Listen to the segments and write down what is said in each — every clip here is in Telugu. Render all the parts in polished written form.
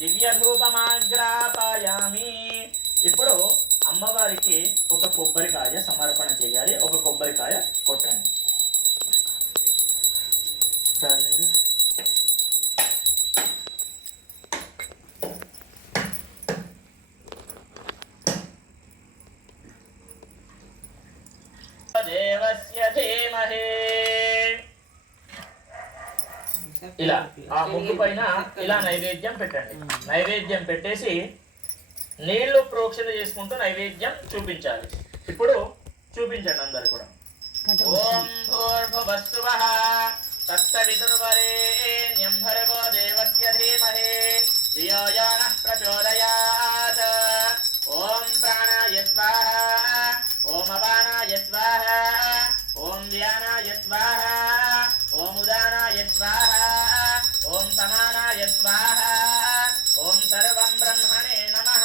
దివ్య ధూపమాగ్రాపయామి. ఇప్పుడు అమ్మవారికి ఒక కొబ్బరికాయ సమర్పణ చేయాలి. ఒక కొబ్బరికాయ కొట్టండి. దేవస్య ధీమహి. ఇలా ఆ ముగ్గు పైన ఇలా నైవేద్యం పెట్టండి. నైవేద్యం పెట్టేసి నీళ్లు ప్రోక్షణ చేసుకుంటూ నైవేద్యం చూపించాలి. ఇప్పుడు చూపించండి అందరు కూడా. ఓం భూర్భువస్సువః తత్సవితుర్వరేణ్యం భర్గో దేవస్య ధీమహి ధియో యో నః ప్రచోదయాత్. ఓం ప్రాణాయ స్వాహా, ఓం అపానాయ స్వాహా, ఓం వ్యానాయ స్వాహా, ఓం ఉదానాయ స్వాహా, ఓం సమానాయ స్వాహా, ఓం సర్వం బ్రహ్మణే నమః.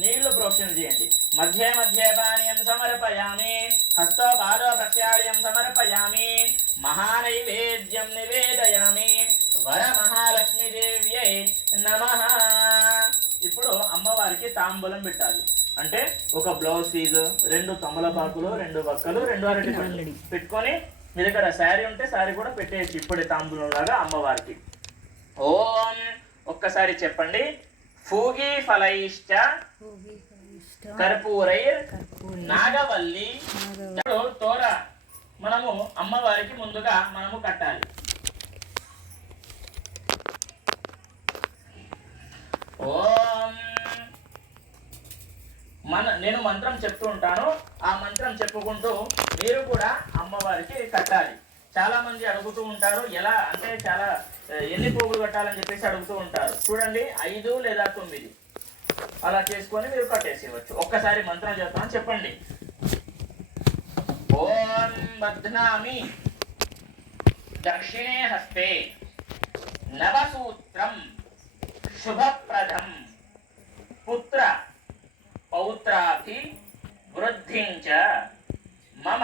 నీళ్లు ప్రోక్షణ చేయండి. మధ్య మధ్య పానీయం సమర్పయామి. హస్తో పాదో ప్రక్షాళ్యం సమర్పయామి. మహానైవేద్యం నివేదయామి. వర మహాలక్ష్మీ దేవ్యై నమః. ఇప్పుడు అమ్మవారికి తాంబూలం పెట్టాలి. అంటే ఒక బ్లౌజ్ పీస్, 2 తమలపాకులు, 2 వక్కలు, 2 అరటి పండ్లు పెట్టుకొని మీ దగ్గర శారీ ఉంటే శారీ కూడా పెట్టేసి ఇప్పుడే తాంబూలం లాగా అమ్మవారికి. ఓం ఒక్కసారి చెప్పండి. ఫూగి ఫలైశ్చ కర్పూరైర్ నాగవల్లి. తోర మనము అమ్మవారికి ముందుగా మనము కట్టాలి. ఓం నేను మంత్రం చెప్తూ ఉంటాను. ఆ మంత్రం చెప్పుకుంటూ మీరు కూడా అమ్మవారికి కట్టాలి. చాలా మంది అడుగుతూ ఉంటారు, ఎలా అంటే చాలా ఎన్ని పోగులు కట్టాలని చెప్పేసి అడుగుతూ ఉంటారు. చూడండి, 5 లేదా 9 అలా చేసుకొని మీరు కట్టేసేయవచ్చు. ఒక్కసారి మంత్రం చెప్తాను, చెప్పండి. ఓం బధ్నామి దక్షిణే హస్తే నవసూత్రం శుభప్రదం పుత్ర పౌత్రాభి వృద్ధించ మమ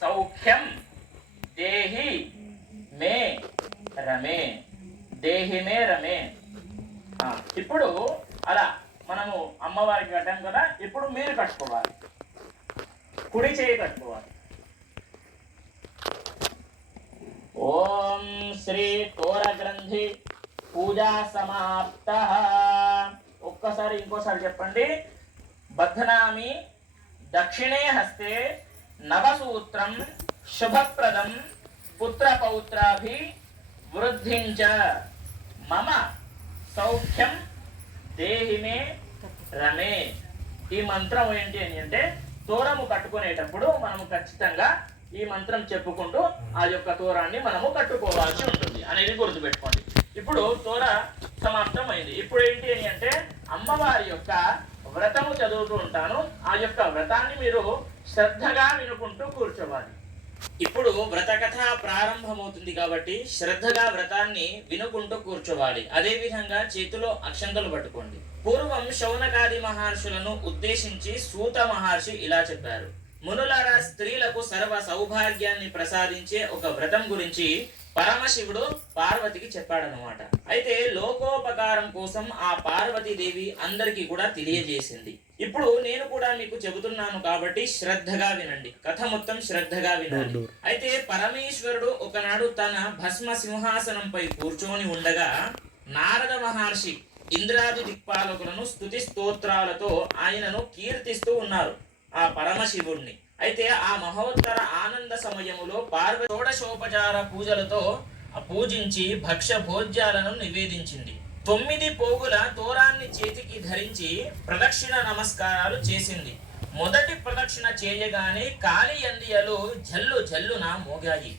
సౌఖ్యం దేహి మే రమే. దేహి మే రమే. ఇప్పుడు అలా మనము అమ్మవారికి కట్టాం కదా. ఇప్పుడు మీరు కట్టుకోవాలి. కుడి చేయి కట్టుకోవాలి. ఓం శ్రీ తోర గ్రంథి పూజా సమాప్త. ఒక్కసారి ఇంకోసారి చెప్పండి. బధ్నామి దక్షిణే హస్తే నవసూత్రం శుభప్రదం పుత్ర పౌత్రాభి వృద్ధించ మమ సౌఖ్యం దేహిమే రమే. ఈ మంత్రం ఏంటి అని అంటే, తోరము కట్టుకునేటప్పుడు మనము ఖచ్చితంగా ఈ మంత్రం చెప్పుకుంటూ ఆ యొక్క తోరాన్ని మనము కట్టుకోవాల్సి ఉంటుంది అనేది గుర్తుపెట్టుకోండి. ఇప్పుడు తోర సమాప్తం అయింది. ఇప్పుడు ఏంటి అని అంటే, అమ్మవారి యొక్క వ్రతము చదువుతూ ఉంటాను. ఆ యొక్క వ్రతాన్ని మీరు శ్రద్ధగా వినుకుంటూ కూర్చోవాలి. ఇప్పుడు వ్రత కథ ప్రారంభమవుతుంది కాబట్టి శ్రద్ధగా వ్రతాన్ని వినుకుంటూ కూర్చోవాలి. అదే విధంగా చేతిలో అక్షంతలు పట్టుకోండి. పూర్వం శౌనకాది మహర్షులను ఉద్దేశించి సూత మహర్షి ఇలా చెప్పారు. మునులారా, స్త్రీలకు సర్వ సౌభాగ్యాన్ని ప్రసాదించే ఒక వ్రతం గురించి పరమశివుడు పార్వతికి చెప్పాడనమాట. అయితే లోకోపకారం కోసం ఆ పార్వతీదేవి అందరికీ కూడా తెలియజేసింది. ఇప్పుడు నేను కూడా మీకు చెబుతున్నాను కాబట్టి శ్రద్ధగా వినండి. కథ మొత్తం శ్రద్ధగా వినాలి. అయితే పరమేశ్వరుడు ఒకనాడు తన భస్మ సింహాసనంపై కూర్చొని ఉండగా నారద మహర్షి ఇంద్రాది దిక్పాలకులను స్తుతి స్తోత్రాలతో ఆయనను కీర్తిస్తూ ఉన్నారు, ఆ పరమశివుణ్ణి. అయితే ఆ మహోత్తర ఆనంద సమయములో పార్వతి షోడశోపచార పూజలతో పూజించి భక్ష్య భోజ్యాలను నివేదించింది. 9 పోగుల తోరాన్ని చేతికి ధరించి ప్రదక్షిణ నమస్కారాలు చేసింది. మొదటి ప్రదక్షిణ చేయగానే కాలి యందియలు జల్లు జల్లున మోగాయి.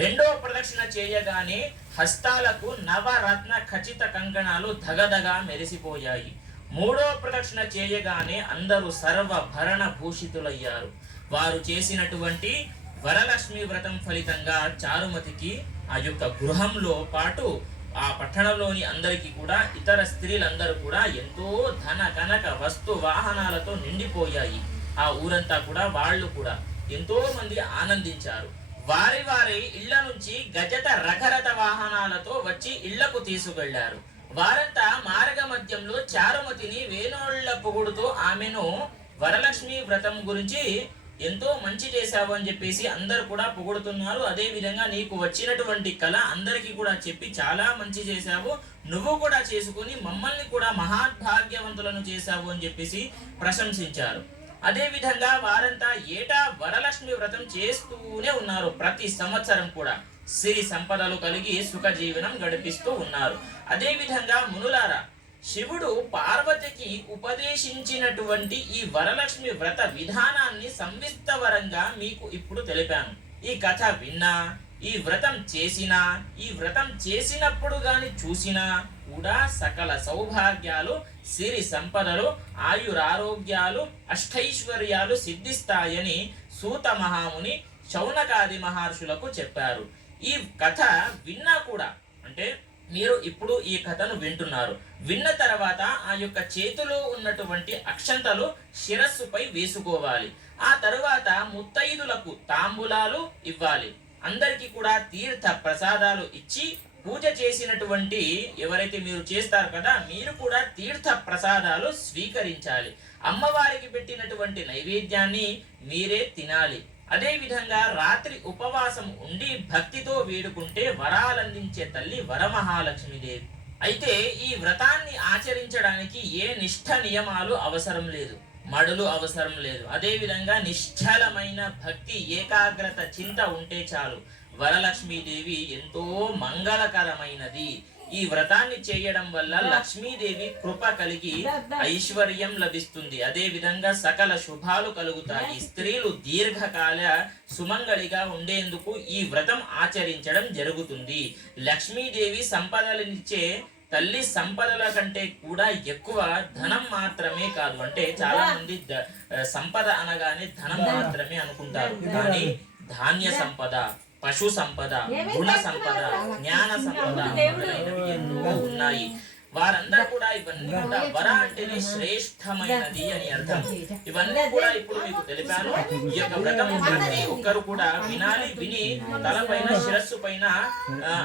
రెండో ప్రదక్షిణ చేయగానే హస్తాలకు నవరత్న ఖచ్చిత కంకణాలు ధగధగా మెరిసిపోయాయి. మూడో ప్రదక్షిణ చేయగానే అందరూ సర్వ భరణ భూషితులయ్యారు. వారు చేసినటువంటి వరలక్ష్మి వ్రతం ఫలితంగా చారుమతికి ఆ యొక్క గృహంలో పాటు ఆ పట్టణంలోని అందరికీ కూడా ఇతర స్త్రీలందరూ కూడా ఎంతో ధన కనక వస్తు వాహనాలతో నిండిపోయాయి. ఆ ఊరంతా కూడా వాళ్ళు కూడా ఎంతో మంది ఆనందించారు. వారి వారి ఇళ్ల నుంచి గజత రకరత వాహనాలతో వచ్చి ఇళ్లకు తీసుకెళ్లారు. వారంతా నేపథ్యంలో చారుమతిని వేణోళ్ల పొగుడుతో ఆమెను వరలక్ష్మి వ్రతం గురించి ఎంతో మంచి చేశావు అని చెప్పేసి అందరు కూడా పొగుడుతున్నారు. అదే విధంగా నీకు వచ్చినటువంటి కళ అందరికీ కూడా చెప్పి చాలా మంచి చేశావు, నువ్వు కూడా చేసుకుని మమ్మల్ని కూడా మహాభాగ్యవంతులను చేశావు అని చెప్పేసి ప్రశంసించారు. అదే విధంగా వారంతా ఏటా వరలక్ష్మి వ్రతం చేస్తూనే ఉన్నారు. ప్రతి సంవత్సరం కూడా సిరి సంపదలు కలిగి సుఖ జీవనం గడిపిస్తూ ఉన్నారు. అదే విధంగా మునులారా, శివుడు పార్వతికి ఉపదేశించినటువంటి ఈ వరలక్ష్మి వ్రత విధానాన్ని సంవిస్తవరంగా మీకు ఇప్పుడు తెలిపాను. ఈ కథ విన్నా, ఈ వ్రతం చేసినా, ఈ వ్రతం చేసినప్పుడు గాని చూసినా కూడా సకల సౌభాగ్యాలు, సిరి సంపదలు, ఆయురారోగ్యాలు, అష్టైశ్వర్యాలు సిద్ధిస్తాయని సూత మహాముని శౌనకాది మహర్షులకు చెప్పారు. ఈ కథ విన్నా కూడా, అంటే మీరు ఇప్పుడు ఈ కథను వింటున్నారు, విన్న తర్వాత ఆ యొక్క చేతిలో ఉన్నటువంటి అక్షంతలు శిరస్సుపై వేసుకోవాలి. ఆ తరువాత ముత్తైదులకు తాంబూలాలు ఇవ్వాలి. అందరికీ కూడా తీర్థ ప్రసాదాలు ఇచ్చి పూజ చేసినటువంటి ఎవరైతే మీరు చేస్తారు కదా, మీరు కూడా తీర్థ ప్రసాదాలు స్వీకరించాలి. అమ్మవారికి పెట్టినటువంటి నైవేద్యాన్ని మీరే తినాలి. అదే విధంగా రాత్రి ఉపవాసం ఉండి భక్తితో వేడుకుంటే వరాలందించే తల్లి వరమహాలక్ష్మీదేవి. అయితే ఈ వ్రతాన్ని ఆచరించడానికి ఏ నిష్ఠ నియమాలు అవసరం లేదు, మడులు అవసరం లేదు. అదే విధంగా నిశ్చలమైన భక్తి, ఏకాగ్రత, చింత ఉంటే చాలు. వరలక్ష్మీదేవి ఎంతో మంగళకరమైనది. ఈ వ్రతాన్ని చేయడం వల్ల లక్ష్మీదేవి కృప కలిగి ఐశ్వర్యం లభిస్తుంది. అదే విధంగా సకల శుభాలు కలుగుతాయి. స్త్రీలు దీర్ఘకాల సుమంగళిగా ఉండేందుకు ఈ వ్రతం ఆచరించడం జరుగుతుంది. లక్ష్మీదేవి సంపదలనిచ్చే తల్లి. సంపదల కంటే కూడా ఎక్కువ ధనం మాత్రమే కాదు. అంటే చాలా మంది సంపద అనగానే ధనం మాత్రమే అనుకుంటారు, కానీ ధాన్య సంపద, పశు సంపద, గుణ సంపద, జ్ఞాన సంపద మొదలైనవి ఎన్నో ఉన్నాయి. వారందరూ కూడా ఇవన్నీ కూడా వర అంటేనే శ్రేష్టమైనది అని అర్థం. ఇవన్నీ కూడా ఇప్పుడు మీకు తెలిపాను. ఈ యొక్క వ్రతం ప్రతి ఒక్కరు కూడా వినాలి. విని తలపైన, శిరస్సు పైన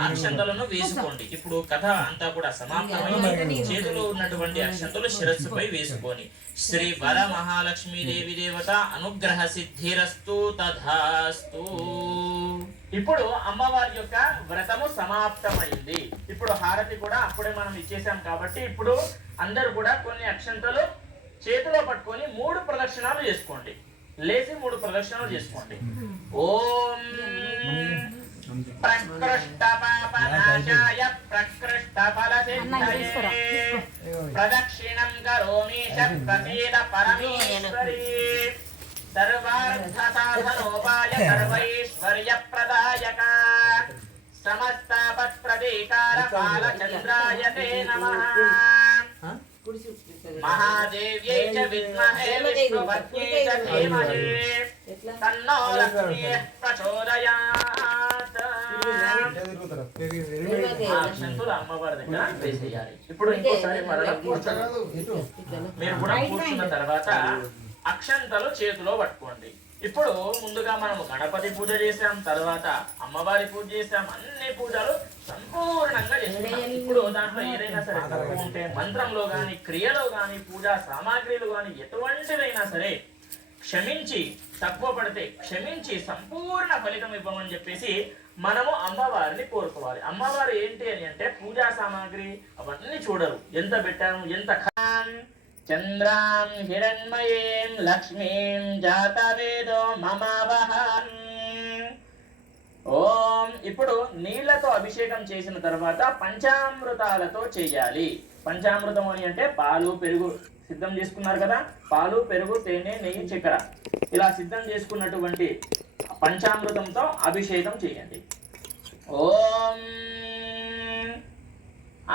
అక్షంతలను వేసుకోండి. ఇప్పుడు కథ అంతా కూడా సమాప్తమైంది. చేతిలో ఉన్నటువంటి అక్షంతలు శిరస్సుపై వేసుకొని శ్రీ వర మహాలక్ష్మీదేవి దేవత అనుగ్రహ సిద్ధిరస్తు తథాస్తు. ఇప్పుడు అమ్మవారి యొక్క వ్రతము సమాప్తమైంది. ఇప్పుడు హారతి కూడా అప్పుడే మనం ఇచ్చేసాం కాబట్టి ఇప్పుడు అందరూ కూడా కొన్ని అక్షంతలు చేతిలో పట్టుకొని 3 ప్రదక్షిణాలు చేసుకోండి. లేచి 3 ప్రదక్షిణాలు చేసుకోండి. ఓం ప్రకృష్ట పాపనాశాయ ప్రకృష్ట ఫలసిద్ధయే ప్రదక్షిణం కరోమి ప్రసీద పరమేశ్వరీ సర్వార్థ సాధనోపాయ సర్వైశ్వర్య ప్రదాయక సమస్తాపత్ ప్రతీకార బాలచంద్రాయ తే నమః. మహాదేవ్యై చ విద్మహే విష్ణుపత్న్యై చ ధీమహి తన్నో లక్ష్మీః ప్రచోదయాత్. అక్షంతులు అమ్మవారి దగ్గర వేసేయాలి. ఇప్పుడు ఇంకోసారి మరలా కూర్చోండి. మీరు కూడా కూర్చున్న తర్వాత అక్షంతలు చేతిలో పట్టుకోండి. ఇప్పుడు ముందుగా మనము గణపతి పూజ చేసాం, తర్వాత అమ్మవారి పూజ చేసాం, అన్ని పూజలు సంపూర్ణంగా చేసాం. ఇప్పుడు దాంట్లో ఏదైనా సరే తప్పు ఉంటే మంత్రంలో గాని, క్రియలో గాని, పూజా సామాగ్రిలు గాని ఎటువంటిదైనా సరే క్షమించి, తక్కువ పడితే క్షమించి సంపూర్ణ ఫలితం ఇవ్వమని చెప్పేసి మనము అమ్మవారిని కోరుకోవాలి. అమ్మవారు ఏంటి అని అంటే పూజా సామాగ్రి అవన్నీ చూడరు, ఎంత పెట్టాను, ఎంత చంద్రాం హిరణ్మయీం లక్ష్మీం జాతవేదో మమావహం. ఓం. ఇప్పుడు నీళ్లతో అభిషేకం చేసిన తర్వాత పంచామృతాలతో చేయాలి. పంచామృతం అని అంటే పాలు, పెరుగు సిద్ధం చేసుకున్నారు కదా, పాలు, పెరుగు, తేనె, నెయ్యి, చక్కెర ఇలా సిద్ధం చేసుకున్నటువంటి పంచామృతంతో అభిషేకం చేయండి. ఓం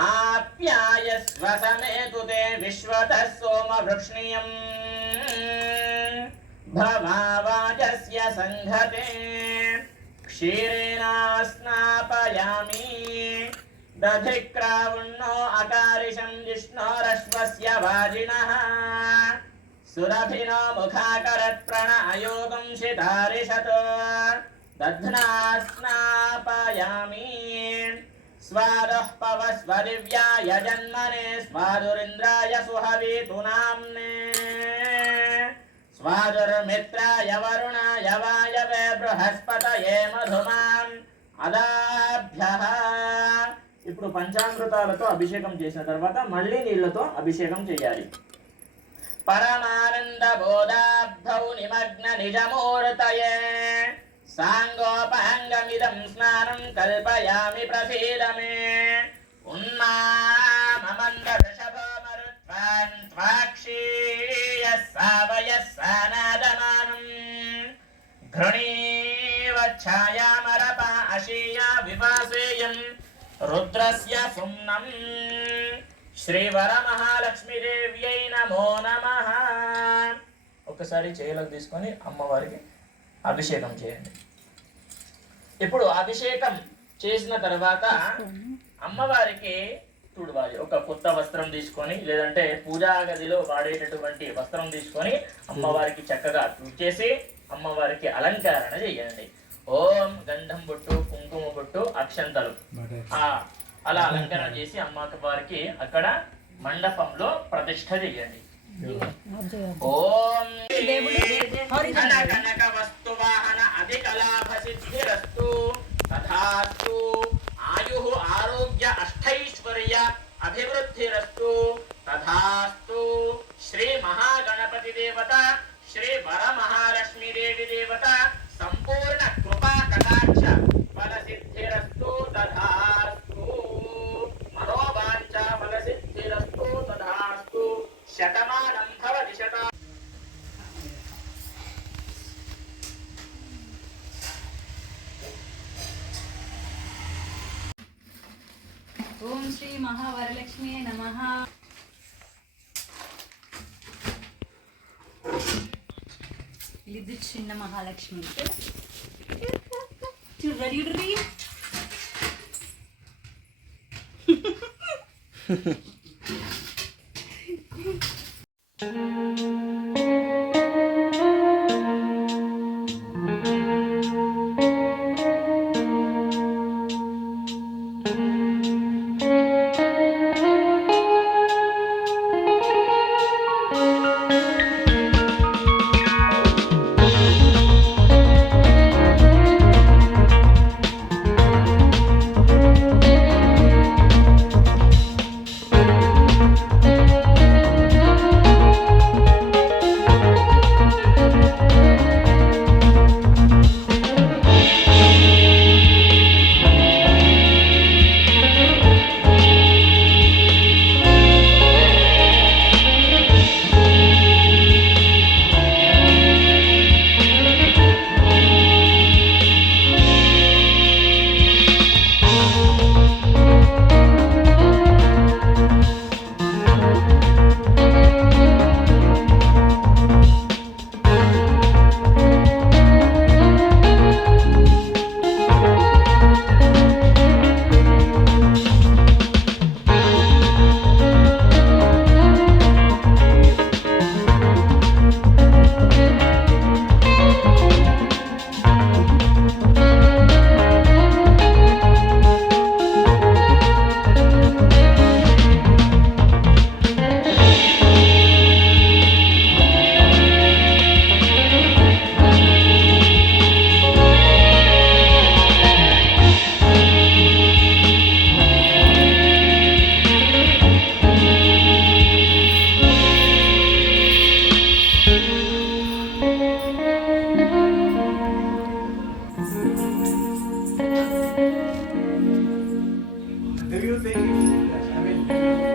ఆప్యాయస్వ సమేతు తే విశ్వతః సోమ వృక్ష్ణియం భవావాజస్య సంఘతే క్షీరేణ స్నాపయామి దధిక్రావుణ్ణో అకారిషం జిష్ణోరశ్వస్య వాజినః సురభినో ముఖాకరత్ ప్రణయోగం శితారిషత్ దధ్నా స్నాపయామి स्वादः पवस्वदिव्याय जन्मने स्वादुरिन्द्राय सुहवीतु नाम्ने स्वादुर्मित्राय वरुणाय वायवे बृहस्पतये मधुमान् అదాభ్యః. ఇప్పుడు పంచామృతాలతో అభిషేకం చేసిన తర్వాత మళ్ళీ నీళ్లతో అభిషేకం చేయాలి. పరమానంద బోధాబ్ధౌ నిమగ్న నిజమూర్తయే సాంగోపాంగమిదం స్నానం కల్పయామి ప్రసీదమే ఉన్మామమంద వృషభో మరుత్వాన్ త్వాక్షీయ సావయః సానాదమానం ఘృణీవ ఛాయామరపా అశీయా వివాసేయం రుద్రస్య సుమ్నం. శ్రీ వరమహాలక్ష్మీదేవ్యై నమో నమః. ఒకసారి చేతులకు తీసుకొని అమ్మవారికి అభిషేకం చేయండి. ఇప్పుడు అభిషేకం చేసిన తర్వాత అమ్మవారికి తుడవాలి. ఒక కొత్త వస్త్రం తీసుకొని లేదంటే పూజా గదిలో వాడేటటువంటి వస్త్రం తీసుకొని అమ్మవారికి చక్కగా తుడిచేసి అమ్మవారికి అలంకరణ చేయండి. ఓం గంధం బొట్టు, కుంకుమ బొట్టు, అక్షంతలు అలా అలంకరణ చేసి అమ్మవారికి అక్కడ మండపంలో ప్రతిష్ఠ చేయండి. ఓం కనక వస్తువాహన అధిక లాభ సిద్ధిరస్తు తథాస్తు. ఆయుః ఆరోగ్య అష్టైశ్వర్య అభివృద్ధిరస్తు తథాస్తు. శ్రీ మహాగణపతి దేవత, శ్రీ వరమహాలక్ష్మీదేవి దేవత సంపూర్ణ కృపా కటాక్ష ఫల సిద్ధిరస్తు తథాస్తు. మనోవాంఛ ఫల సిద్ధిరస్తు తథాస్తు. శతమానం భవతి శత. ఓం శ్రీ మహావరలక్ష్మి నమః. ఇది చిన్న Mahalakshmi. Ready Do you think, I mean,